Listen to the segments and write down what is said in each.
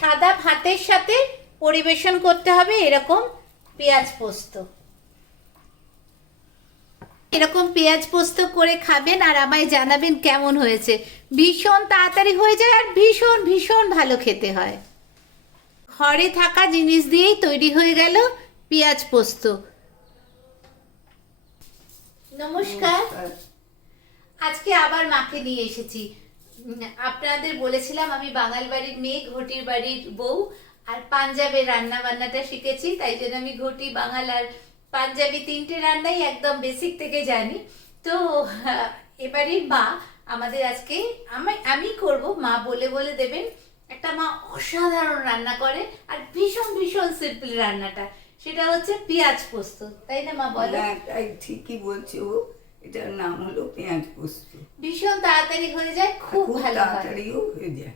সাদা ভাতের সাথে পরিবেশন করতে হবে এরকম পেঁয়াজ পোস্ত। এরকম পেঁয়াজ পোস্ত করে খাবেন আর আমায় জানাবেন কেমন হয়েছে। ভীষণ তাড়াতাড়ি হয়ে যায় আর ভীষণ ভীষণ ভালো খেতে হয়। ঘরে থাকা জিনিস দিয়েই তৈরি হয়ে গেল পেঁয়াজ পোস্ত। নমস্কার, আজকে আবার মাকে নিয়ে এসেছি। আপনাদের বলেছিলাম আমি বাঙাল বাড়ির মেয়ে, ঘটির বাড়ির বউ, আর পাঞ্জাবের রান্না বান্নাটা শিখেছি, তাই জন্য আমি ঘটি, বাঙাল আর পাঞ্জাবি তিনটে রান্নাই একদম বেসিক থেকে জানি। তো এবারের মা আমাদের আজকে আমি করব, মা বলে বলে দেবেন। একটা মা অসাধারণ রান্না করে আর ভীষণ ভীষণ সিম্পল রান্নাটা, সেটা হচ্ছে পেঁয়াজ পোস্ত, তাই না মা? বলো। তাই ঠিকই বলছো, এটার নাম হলো পেঁয়াজ পোস্ত। ভীষণ তাড়াতাড়ি হয়ে যায়, খুব ভালো হয়, তাড়াতাড়িও হয়ে যায়।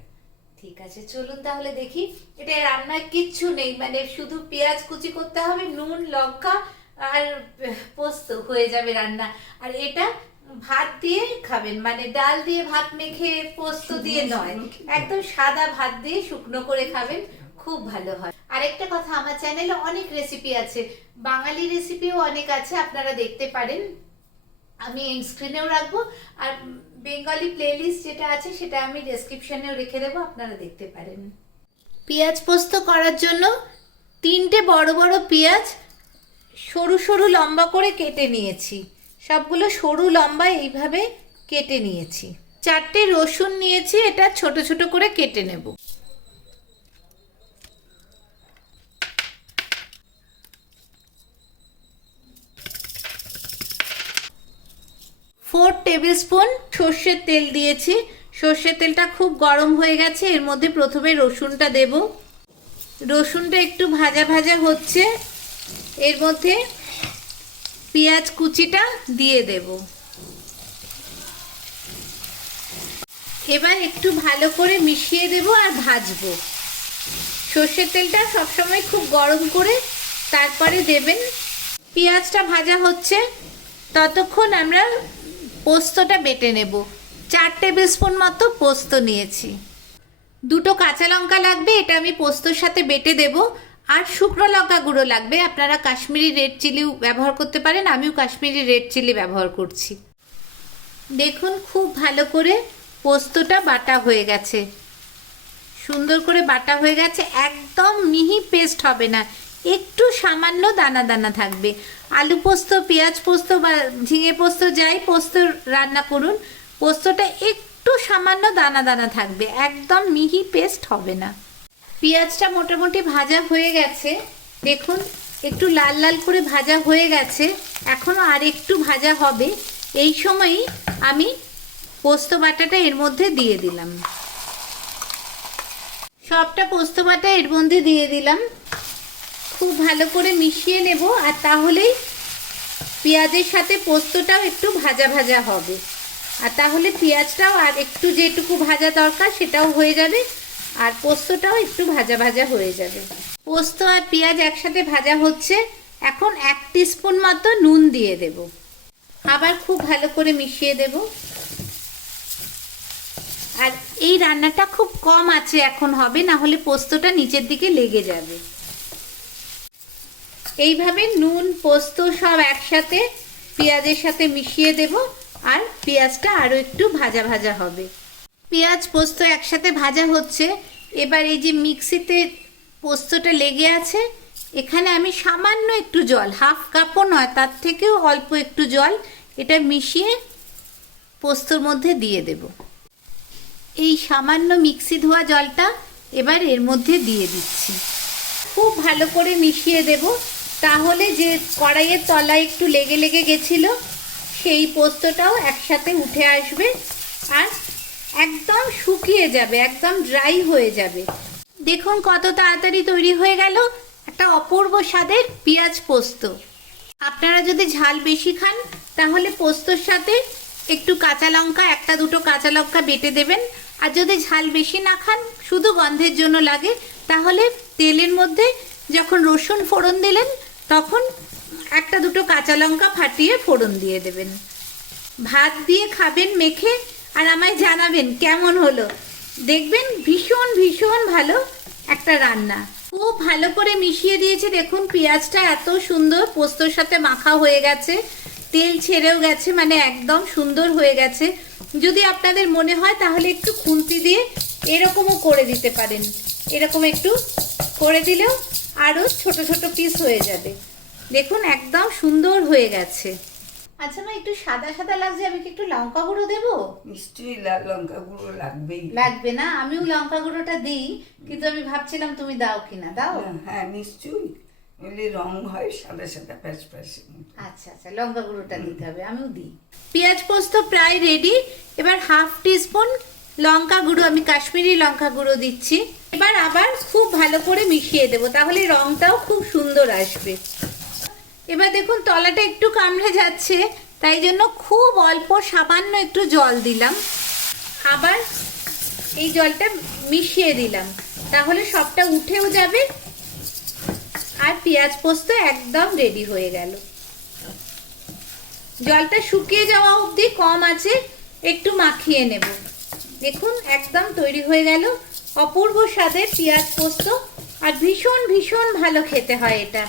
ঠিক আছে, চলুন তাহলে দেখি। এটা রান্নায় কিচ্ছু নেই, মানে শুধু পেঁয়াজ কুচি করতে হবে, নুন, লঙ্কা আর পোস্ত, হয়ে যাবে রান্না। আর এটা ভাত দিয়ে খাবেন, মানে ডাল দিয়ে ভাত মেখে পোস্ত দিয়ে নয়, একদম সাদা ভাত দিয়ে শুকনো করে খাবেন, খুব ভালো হয়। আরেকটা কথা, আমার চ্যানেলে অনেক রেসিপি আছে, বাঙালি রেসিপিও অনেক আছে, আপনারা দেখতে পারেন। আমি এন্ড স্ক্রিনেও রাখবো, আর বেঙ্গলি প্লেলিস্ট যেটা আছে সেটা আমি ডেসক্রিপশনেও রেখে দেবো, আপনারা দেখতে পারেন। পেঁয়াজ পোস্ত করার জন্য 3টে বড় বড় পেঁয়াজ সরু সরু লম্বা করে কেটে নিয়েছি, সবগুলো সরু লম্বা এইভাবে কেটে নিয়েছি। 4টে রসুন নিয়েছি, এটা ছোট ছোট করে কেটে নেব। 4 টেবিল স্পুন সর্ষের তেল দিয়েছি। সর্ষের তেলটা খুব গরম হয়ে গেছে, এর মধ্যে প্রথমে রসুনটা দেব। রসুনটা একটু ভাজা ভাজা হচ্ছে, এর মধ্যে পেঁয়াজ কুচিটা দিয়ে দেব। এবার একটু ভালো করে মিশিয়ে দেব আর ভাজবো। সর্ষের তেলটা সবসময় খুব গরম করে তারপরে দেবেন। পেঁয়াজটা ভাজা হচ্ছে, ততক্ষণ আমরা পোস্তটা বেটে নেব। 4 টেবিল স্পুন মতো পোস্ত নিয়েছি। 2টো কাঁচা লঙ্কা লাগবে, এটা আমি পোস্তর সাথে বেটে দেব। আর শুকনো লঙ্কা গুঁড়ো লাগবে, আপনারা কাশ্মীরি রেড চিলিও ব্যবহার করতে পারেন, আমিও কাশ্মীরি রেড চিলি ব্যবহার করছি। দেখুন খুব ভালো করে পোস্তটা বাটা হয়ে গেছে, সুন্দর করে বাটা হয়ে গেছে, একদম মিহি পেস্ট হবে না, একটু সামান্য দানা দানা থাকবে। আলু পোস্ত, পেঁয়াজ পোস্ত বা ঝিঙে পোস্ত, যাই পোস্ত রান্না করুন, পোস্তটা একটু সামান্য দানা দানা থাকবে, একদম মিহি পেস্ট হবে না। পেঁয়াজটা মোটামুটি ভাজা হয়ে গেছে, দেখুন একটু লাল লাল করে ভাজা হয়ে গেছে, এখনও আর একটু ভাজা হবে। এই সময়ই আমি পোস্ত বাটাটা এর মধ্যে দিয়ে দিলাম। সবটা পোস্ত বাটা এর মধ্যে দিয়ে দিলাম, খুব ভালো করে মিশিয়ে নেব। আর তাহলেই পেঁয়াজের সাথে পোস্তটাও একটু ভাজা ভাজা হবে, আর তাহলে পেঁয়াজটাও আর একটু যেটুকু ভাজা দরকার সেটাও হয়ে যাবে, আর পোস্তটাও একটু ভাজা ভাজা হয়ে যাবে। পোস্ত আর পেঁয়াজ একসাথে ভাজা হচ্ছে, এখন 1 টিস্পুন মতো নুন দিয়ে দেব, আবার খুব ভালো করে মিশিয়ে দেব। আর এই রান্নাটা খুব কম আছে এখন হবে, না হলে পোস্তটা নিচের দিকে লেগে যাবে। এইভাবে নুন পোস্ত সব একসাথে পেঁয়াজের সাথে মিশিয়ে দেব, আর পেঁয়াজটা আরও একটু ভাজা ভাজা হবে। পেঁয়াজ পোস্ত একসাথে ভাজা হচ্ছে। এবার এই যে মিক্সিতে পোস্তটা লেগে আছে, এখানে আমি সামান্য একটু জল, 1/2 কাপও নয়, তার থেকেও অল্প একটু জল, এটা মিশিয়ে পোস্তর মধ্যে দিয়ে দেব। এই সামান্য মিক্সি ধোয়া জলটা এবার এর মধ্যে দিয়ে দিচ্ছি, খুব ভালো করে মিশিয়ে দেব। তাহলে যে কড়াইয়ের তলায় একটু লেগে লেগে গেছিলো, সেই পোস্তটাও একসাথে উঠে আসবে আর একদম শুকিয়ে যাবে, একদম ড্রাই হয়ে যাবে। দেখুন কত তাড়াতাড়ি তৈরি হয়ে গেল একটা অপূর্ব স্বাদের পেঁয়াজ পোস্ত। আপনারা যদি ঝাল বেশি খান তাহলে পোস্তর সাথে একটু কাঁচা লঙ্কা, 1-2টো কাঁচা লঙ্কা বেটে দেবেন। আর যদি ঝাল বেশি না খান, শুধু গন্ধের জন্য লাগে, তাহলে তেলের মধ্যে যখন রসুন ফোড়ন দিলেন তখন 1-2টো কাঁচা লঙ্কা ফাটিয়ে ফোড়ন দিয়ে দেবেন। ভাত দিয়ে খাবেন মেখে, আর আমায় জানাবেন কেমন হলো। দেখবেন ভীষণ ভীষণ ভালো একটা একটা রান্না। খুব ভালো করে মিশিয়ে দিয়েছি, দেখুন পেঁয়াজটা এত সুন্দর পোস্তর সাথে মাখা হয়ে গেছে, তেল ছেড়েও গেছে, মানে একদম সুন্দর হয়ে গেছে। যদি আপনাদের মনে হয় তাহলে একটু খুন্তি দিয়ে এরকমও করে দিতে পারেন, এরকম একটু করে দিলেও আরও ছোট ছোট পিস হয়ে যাবে। দেখুন একদম সুন্দর হয়ে গেছে। আচ্ছা মা, একটু সাদা সাদা লাগছে, আমি কি একটু লঙ্কা গুঁড়ো দেবো? নিশ্চয়ই লাল লঙ্কা গুঁড়ো লাগবেই। লাগবে না? আমিও লঙ্কা গুঁড়োটা দিই, কিন্তু আমি ভাবছিলাম তুমি দাও কিনা। দাও? হ্যাঁ নিশ্চয়ই, নইলে রং হয় সাদা সাদা প্যাচ প্যাচ। আচ্ছা আচ্ছা, লঙ্কা গুঁড়োটা দিতে হবে, আমিও দিই। পেঁয়াজ পোস্ত প্রায় রেডি। এবার 1/2 টিস্পুন লঙ্কা গুঁড়ো, আমি কাশ্মীরি লঙ্কা গুঁড়ো দিচ্ছি। এবার আবার খুব ভালো করে মিশিয়ে দেবো, তাহলে রংটাও খুব সুন্দর আসবে। এবার দেখুন তলাটা একটু কামড়ে যাচ্ছে, তাই জন্য খুব অল্প সামান্য একটু জল দিলাম, আবার এই জলটা মিশিয়ে দিলাম, তাহলে সবটা উঠেও যাবে আর পেঁয়াজ পোস্ত একদম রেডি হয়ে গেল। জলটা শুকিয়ে যাওয়া অবধি কম আছে একটু মাখিয়ে নেব। দেখুন একদম তৈরি হয়ে গেল অপূর্ব স্বাদের পেঁয়াজ পোস্ত, আর ভীষণ ভীষণ ভালো খেতে হয় এটা।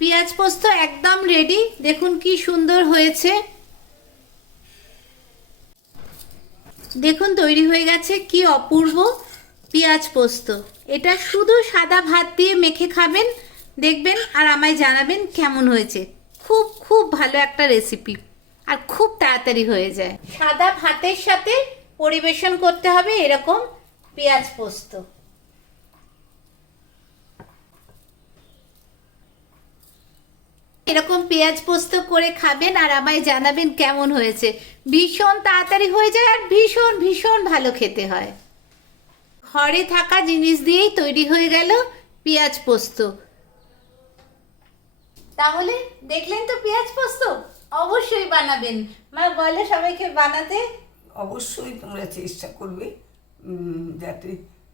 পেঁয়াজ পোস্ত একদম রেডি, দেখুন কি সুন্দর হয়েছে। দেখুন তৈরি হয়ে গেছে কি অপূর্ব পেঁয়াজ পোস্ত। এটা শুধু সাদা ভাত দিয়ে মেখে খাবেন, দেখবেন আর আমায় জানাবেন কেমন হয়েছে। খুব খুব ভালো একটা রেসিপি, আর খুব তাড়াতাড়ি হয়ে যায়। সাদা ভাতের সাথে পরিবেশন করতে হবে এরকম পেঁয়াজ পোস্ত। এরকম পেঁয়াজ পোস্ত করে খাবেন আর আমায় জানাবেন কেমন হয়েছে। ভীষণ তাড়াতাড়ি হয়ে যায় আর ভীষণ ভীষণ ভালো খেতে হয়। ঘরে থাকা জিনিস দিয়েই তৈরি হয়ে গেল পেঁয়াজ পোস্ত। তাহলে দেখলেন তো পেঁয়াজ পোস্ত, অবশ্যই বানাবেন। মা বলে সবাইকে বানাতে। অবশ্যই তোমরা চেষ্টা করবে, যাতে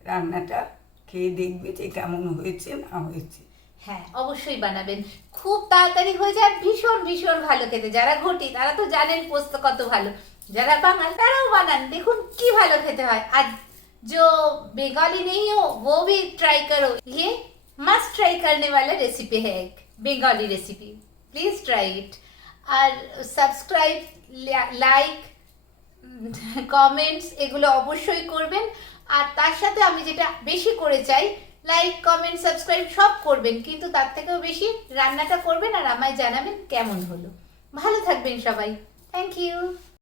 রান্নাটা খেয়ে দেখবে যে কেমন হয়েছে না হয়েছে। হ্যাঁ অবশ্যই বানাবেন, খুব তাড়াতাড়ি হয়ে যায়, ভীষণ ভীষণ ভালো খেতে। যারা ঘটি তারা তো জানেন পোস্ত কত ভালো, যারা বাঙাল তারাও বানান, দেখুন কি ভালো খেতে হয়। আর जो बंगाली नहीं हो वो भी ट्राई करो, ये मस्ट ट्राई करने वाला रेसिपी है, एक Bengali recipe, please try it. আর সাবস্ক্রাইব, লাইক, কমেন্টস এগুলো অবশ্যই করবেন। আর তার সাথে আমি যেটা বেশি করে চাই, লাইক কমেন্ট সাবস্ক্রাইব সব করবেন, কিন্তু তার থেকেও বেশি রান্নাটা করবেন আর আমায় জানাবেন কেমন হলো। ভালো থাকবেন সবাই, থ্যাংক ইউ।